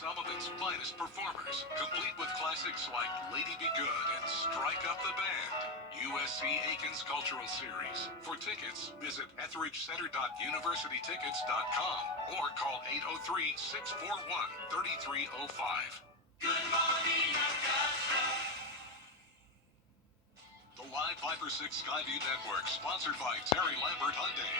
some of its finest performers, complete with classics like Lady Be Good and Strike Up the Band. USC Aiken's Cultural Series. For tickets, visit etheridgeCenter.universitytickets.com or call 803-641-3305. Good morning, Augusta. The Live 5 for 6 Skyview Network, sponsored by Terry Lambert Hyundai.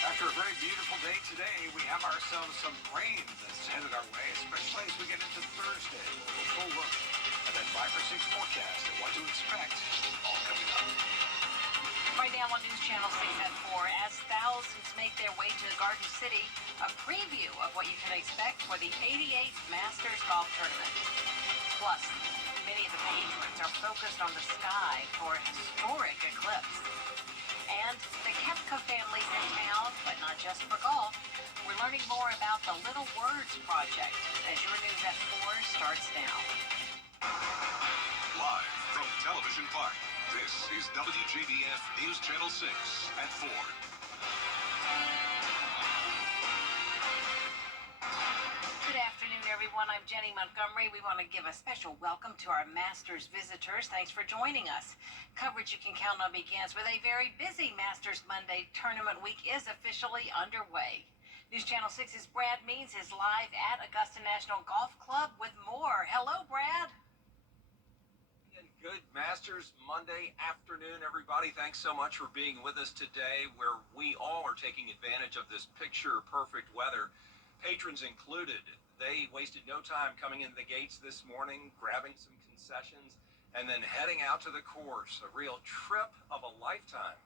After a very beautiful day today, we have ourselves some rain that's headed our way, especially as we get into Thursday. We'll full look at that 5 for 6 forecast and what to expect, all coming up. Right now on News Channel 6 at 4, as thousands make their way to Garden City, a preview of what you can expect for the 88th Masters Golf Tournament. Plus, many of the patrons are focused on the sky for a historic eclipse. And the Kepka family's in town, but not just for golf. We're learning more about the Little Words Project as your News at 4 starts now. Live from Television Park, this is WJBF News Channel 6 at 4. Good afternoon, everyone. I'm Jenny Montgomery. We want to give a special welcome to our Masters visitors. Thanks for joining us. Coverage you can count on begins with a very busy Masters Monday. Tournament week is officially underway. News Channel 6's Brad Means is live at Augusta National Golf Club with more. Hello, Brad. Good Masters Monday afternoon, everybody. Thanks so much for being with us today, where we all are taking advantage of this picture-perfect weather, patrons included. They wasted no time coming in the gates this morning, grabbing some concessions, and then heading out to the course. A real trip of a lifetime.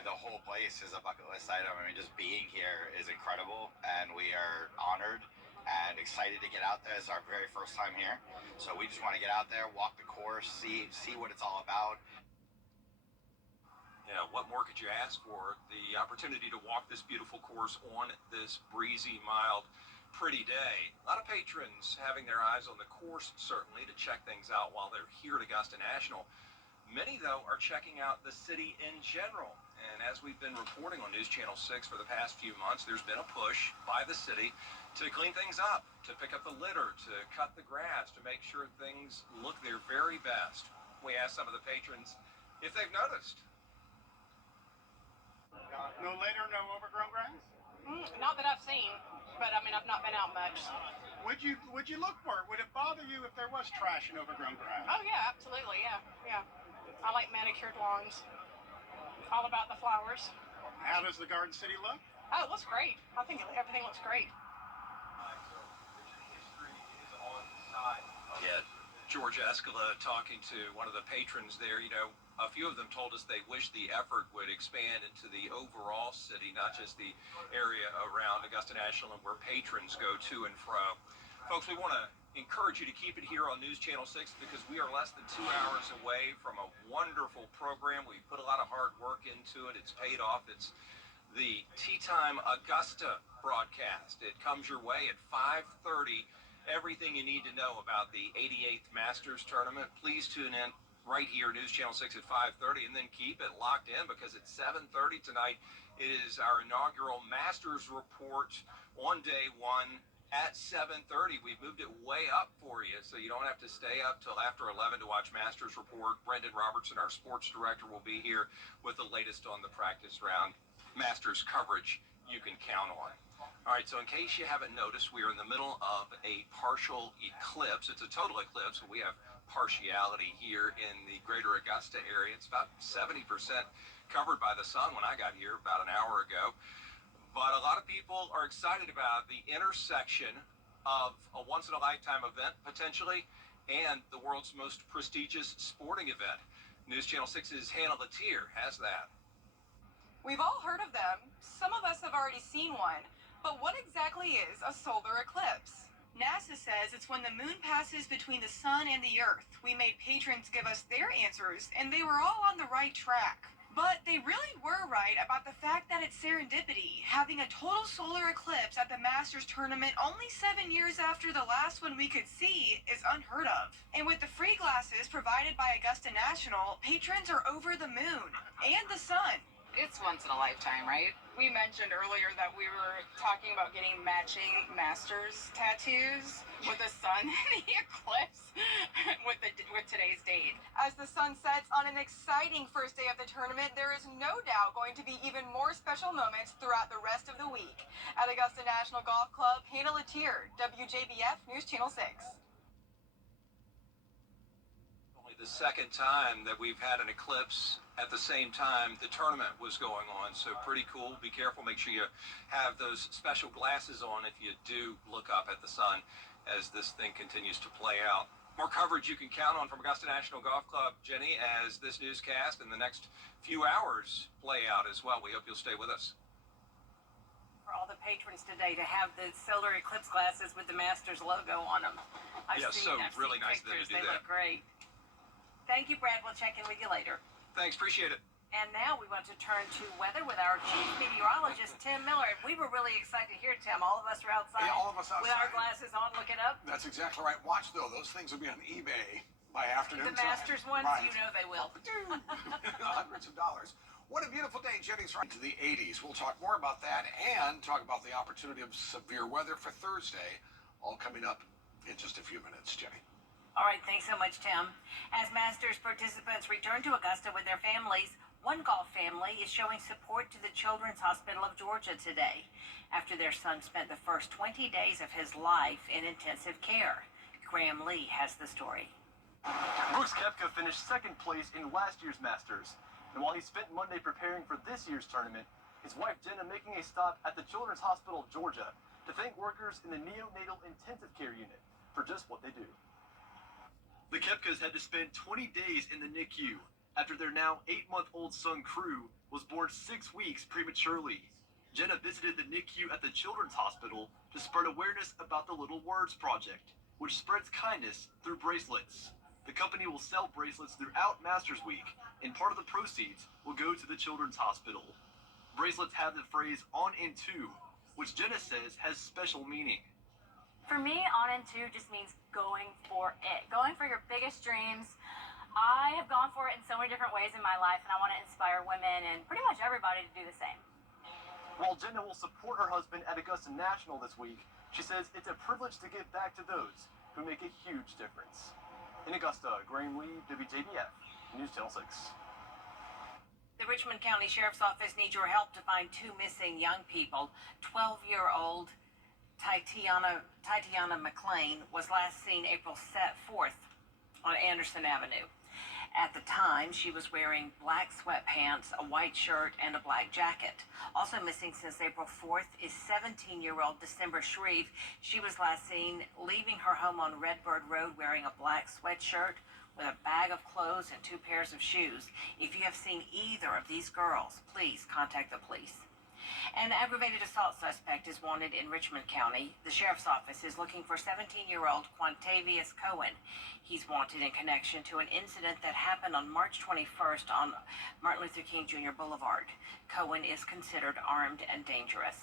The whole place is a bucket list item. I mean, just being here is incredible, and we are honored and excited to get out there. It's our very first time here, so we just want to get out there, walk the course, see what it's all about. Yeah, what more could you ask for? The opportunity to walk this beautiful course on this breezy, mild, pretty day. A lot of patrons having their eyes on the course, certainly, to check things out while they're here at Augusta National. Many, though, are checking out the city in general. And as we've been reporting on News Channel 6 for the past few months, there's been a push by the city to clean things up, to pick up the litter, to cut the grass, to make sure things look their very best. We asked some of the patrons if they've noticed. No litter, no overgrown grass? Not that I've seen, but I mean, I've not been out much. Would you look for it? Would it bother you if there was trash and overgrown grass? Oh yeah, absolutely, yeah. I like manicured lawns. All about the flowers. How does the Garden City look? Oh, it looks great. I think everything looks great. Yeah, George Escala talking to one of the patrons there. You know, a few of them told us they wish the effort would expand into the overall city, not just the area around Augusta National and where patrons go to and fro. Folks, we want to encourage you to keep it here on News Channel 6 because we are less than 2 hours away from a wonderful program. We've put a lot of hard work into it. It's paid off. It's the Tea Time Augusta broadcast. It comes your way at 5:30. Everything you need to know about the 88th Masters Tournament. Please tune in right here, News Channel 6 at 5:30, and then keep it locked in because at 7:30 tonight, it is our inaugural Masters Report on day one. At 7:30, we've moved it way up for you, so you don't have to stay up till after 11 to watch Masters Report. Brendan Robertson, our sports director, will be here with the latest on the practice round. Masters coverage you can count on. All right, so in case you haven't noticed, we are in the middle of a partial eclipse. It's a total eclipse, but we have partiality here in the greater Augusta area. It's about 70% covered by the sun when I got here about an hour ago. But a lot of people are excited about the intersection of a once-in-a-lifetime event, potentially, and the world's most prestigious sporting event. News Channel 6's Hannah Latier has that. We've all heard of them. Some of us have already seen one. But what exactly is a solar eclipse? NASA says it's when the moon passes between the sun and the earth. We made patrons give us their answers, and they were all on the right track. But they really were right about the fact that it's serendipity. Having a total solar eclipse at the Masters Tournament only 7 years after the last one we could see is unheard of. And with the free glasses provided by Augusta National, patrons are over the moon and the sun. It's once in a lifetime, right? We mentioned earlier that we were talking about getting matching Masters tattoos with the sun and the eclipse with today's date. As the sun sets on an exciting first day of the tournament, there is no doubt going to be even more special moments throughout the rest of the week. At Augusta National Golf Club, Hannah Latier, WJBF News Channel 6. The second time that we've had an eclipse at the same time the tournament was going on, so pretty cool. Be careful, make sure you have those special glasses on if you do look up at the sun as this thing continues to play out. More coverage you can count on from Augusta National Golf Club, Jenny, as this newscast and the next few hours play out as well. We hope you'll stay with us. For all the patrons today to have the solar eclipse glasses with the Masters logo on them. I've seen really nice of them to do they that. Look great. Thank you, Brad. We'll check in with you later. Thanks, appreciate it. And now we want to turn to weather with our chief meteorologist, Tim Miller. We were really excited to hear, Tim. All of us are outside. Yeah, all of us outside. With our glasses on, looking up. That's exactly right. Watch, though. Those things will be on eBay by afternoon The Masters ones, right. You know they will. Hundreds of dollars. What a beautiful day. Jenny's right to the 80s. We'll talk more about that and talk about the opportunity of severe weather for Thursday. All coming up in just a few minutes, Jenny. All right, thanks so much, Tim. As Masters participants return to Augusta with their families, one golf family is showing support to the Children's Hospital of Georgia today after their son spent the first 20 days of his life in intensive care. Graham Lee has the story. Brooks Koepka finished second place in last year's Masters, and while he spent Monday preparing for this year's tournament, his wife Jenna making a stop at the Children's Hospital of Georgia to thank workers in the neonatal intensive care unit for just what they do. The Koepkas had to spend 20 days in the NICU after their now 8-month-old son Crew was born 6 weeks prematurely. Jenna visited the NICU at the Children's Hospital to spread awareness about the Little Words Project, which spreads kindness through bracelets. The company will sell bracelets throughout Masters Week, and part of the proceeds will go to the Children's Hospital. Bracelets have the phrase "on into," which Jenna says has special meaning. For me, on into just means going for it, going for your biggest dreams. I have gone for it in so many different ways in my life, and I want to inspire women and pretty much everybody to do the same. While Jenna will support her husband at Augusta National this week, she says it's a privilege to give back to those who make a huge difference. In Augusta, Graham Lee, WJBF, News Channel 6. The Richmond County Sheriff's Office needs your help to find two missing young people. 12-year-old Tatiana McLean was last seen April 4th on Anderson Avenue. At the time, she was wearing black sweatpants, a white shirt, and a black jacket. Also missing since April 4th is 17-year-old December Shreve. She was last seen leaving her home on Redbird Road wearing a black sweatshirt with a bag of clothes and 2 pairs of shoes. If you have seen either of these girls, please contact the police. An aggravated assault suspect is wanted in Richmond County. The sheriff's office is looking for 17-year-old Quantavious Cohen. He's wanted in connection to an incident that happened on March 21st on Martin Luther King Jr. Boulevard. Cohen is considered armed and dangerous.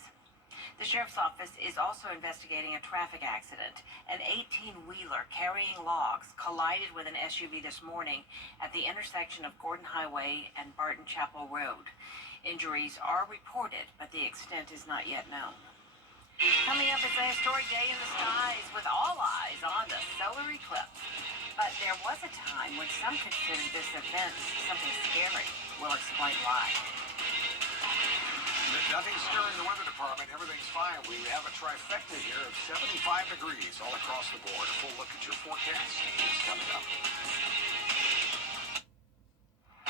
The sheriff's office is also investigating a traffic accident. An 18-wheeler carrying logs collided with an SUV this morning at the intersection of Gordon Highway and Barton Chapel Road. Injuries are reported, but the extent is not yet known. Coming up is a historic day in the skies with all eyes on the solar eclipse. But there was a time when some considered this event something scary. We'll explain why. Nothing's stirring the weather department. Everything's fine. We have a trifecta here of 75 degrees all across the board. A full look at your forecast is coming up.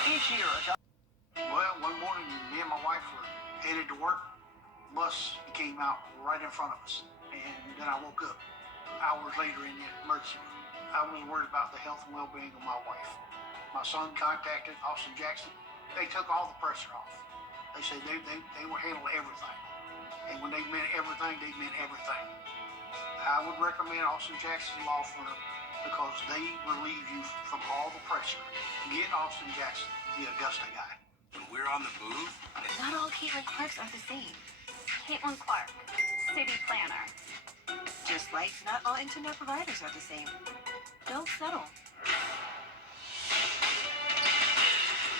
Each year, Well, one morning, me and my wife were headed to work. Bus came out right in front of us, and then I woke up hours later in the emergency room. I was worried about the health and well-being of my wife. My son contacted Austin Jackson. They took all the pressure off. They said they will handle everything, and when they meant everything, they meant everything. I would recommend Austin Jackson Law Firm because they relieve you from all the pressure. Get Austin Jackson, the Augusta guy. We're on the move. Not all Caitlin Clarks are the same. Caitlin Clark, city planner. Just like not all internet providers are the same. Don't settle.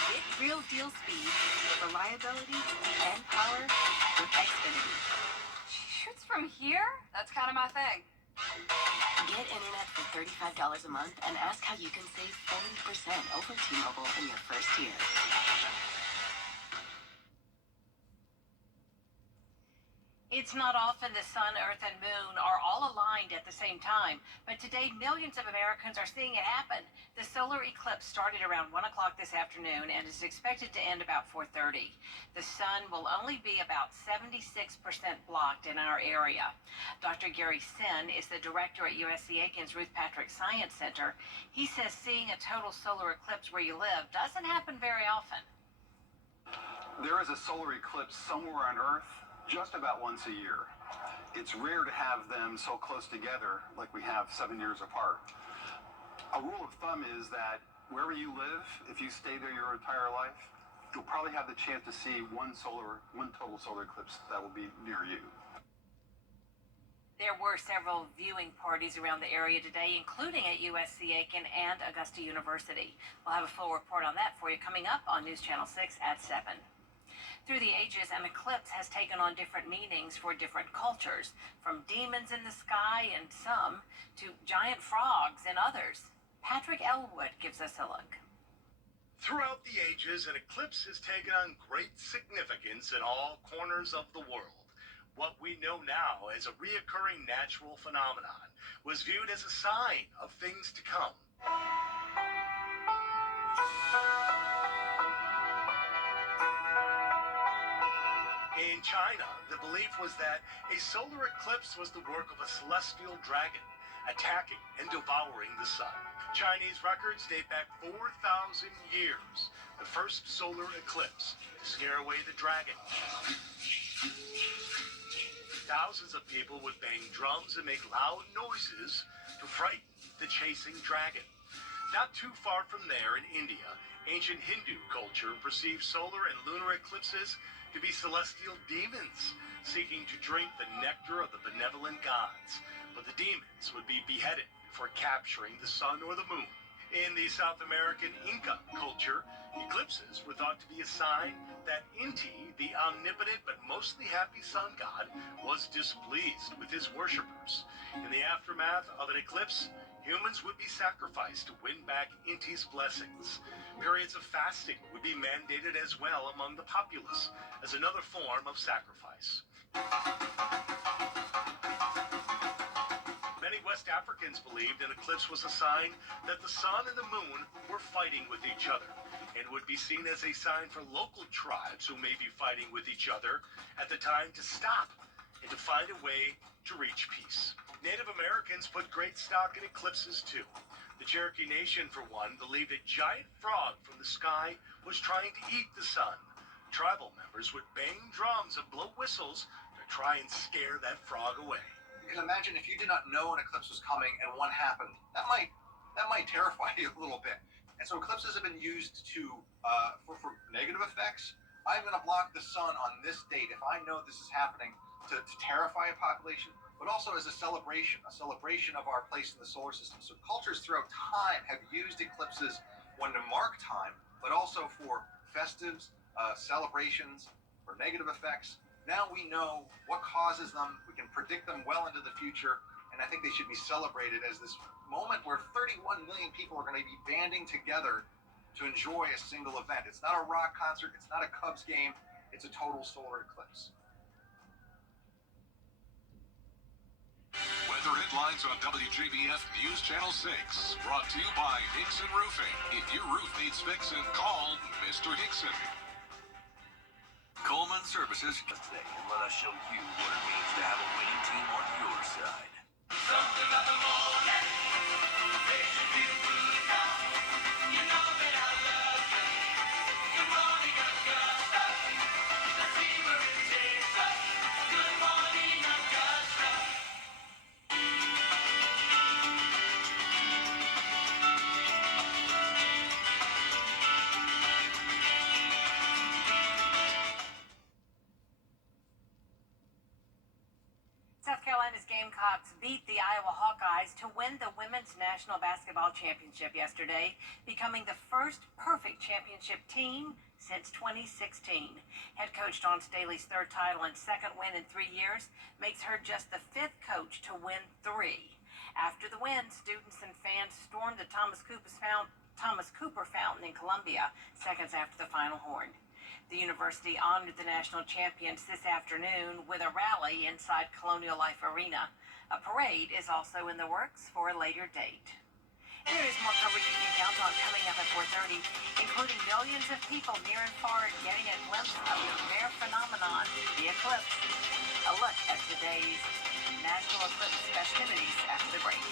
Get Real deal speed, reliability, and power with Xfinity. She shoots from here? That's kind of my thing. Get internet for $35 a month and ask how you can save 40% over T-Mobile in your first year. It's not often the sun, earth, and moon are all aligned at the same time, but today millions of Americans are seeing it happen. The solar eclipse started around 1 o'clock this afternoon and is expected to end about 4:30. The sun will only be about 76% blocked in our area. Dr. Gary Sin is the director at USC Aiken's Ruth Patrick Science Center. He says seeing a total solar eclipse where you live doesn't happen very often. There is a solar eclipse somewhere on Earth just about once a year. It's rare to have them so close together like we have 7 years apart. A rule of thumb is that wherever you live, if you stay there your entire life, you'll probably have the chance to see one total solar eclipse that will be near you. There were several viewing parties around the area today, including at USC Aiken and Augusta University. We'll have a full report on that for you coming up on News Channel 6 at 7. Through the ages, an eclipse has taken on different meanings for different cultures, from demons in the sky in some to giant frogs in others. Patrick Elwood gives us a look. Throughout the ages, an eclipse has taken on great significance in all corners of the world. What we know now as a reoccurring natural phenomenon was viewed as a sign of things to come. In China, the belief was that a solar eclipse was the work of a celestial dragon, attacking and devouring the sun. Chinese records date back 4,000 years, the first solar eclipse, to scare away the dragon. Thousands of people would bang drums and make loud noises to frighten the chasing dragon. Not too far from there in India, ancient Hindu culture perceived solar and lunar eclipses to be celestial demons seeking to drink the nectar of the benevolent gods. But the demons would be beheaded for capturing the sun or the moon. In the South American Inca culture, eclipses were thought to be a sign that Inti, the omnipotent but mostly happy sun god, was displeased with his worshippers. In the aftermath of an eclipse, humans would be sacrificed to win back Inti's blessings. Periods of fasting would be mandated as well among the populace as another form of sacrifice. Many West Africans believed an eclipse was a sign that the sun and the moon were fighting with each other, and would be seen as a sign for local tribes who may be fighting with each other at the time to stop and to find a way to reach peace. Native Americans put great stock in eclipses too. The Cherokee Nation, for one, believed a giant frog from the sky was trying to eat the sun. Tribal members would bang drums and blow whistles to try and scare that frog away. You can imagine if you did not know an eclipse was coming and one happened, that might terrify you a little bit. And so eclipses have been used to for negative effects. I'm going to block the sun on this date if I know this is happening to terrify a population, but also as a celebration of our place in the solar system. So cultures throughout time have used eclipses when to mark time, but also for festives, celebrations, for negative effects. Now we know what causes them. We can predict them well into the future, and I think they should be celebrated as this moment where 31 million people are going to be banding together to enjoy a single event. It's not a rock concert. It's not a Cubs game. It's a total solar eclipse. Weather headlines on WJBF News Channel 6. Brought to you by Hickson Roofing. If your roof needs fixing, call Mr. Hickson. Coleman Services today, and let us show you what it means to have a winning team on your side. Something about the morning makes you feel good now. You know that I love you. Good morning, Augusta. Let's see where it takes us. Good morning, Augusta. South Carolina's Gamecocks beat the Iowa Hawkeyes to win the Women's National Basketball Championship yesterday, becoming the first perfect championship team since 2016. Head coach Dawn Staley's third title and second win in 3 years makes her just the fifth coach to win 3. After the win, students and fans stormed the Thomas Cooper Fountain in Columbia, seconds after the final horn. The university honored the national champions this afternoon with a rally inside Colonial Life Arena. A parade is also in the works for a later date. There is more coverage you can count on coming up at 4:30, including millions of people near and far getting a glimpse of the rare phenomenon, the eclipse. A look at today's National Eclipse festivities after the break.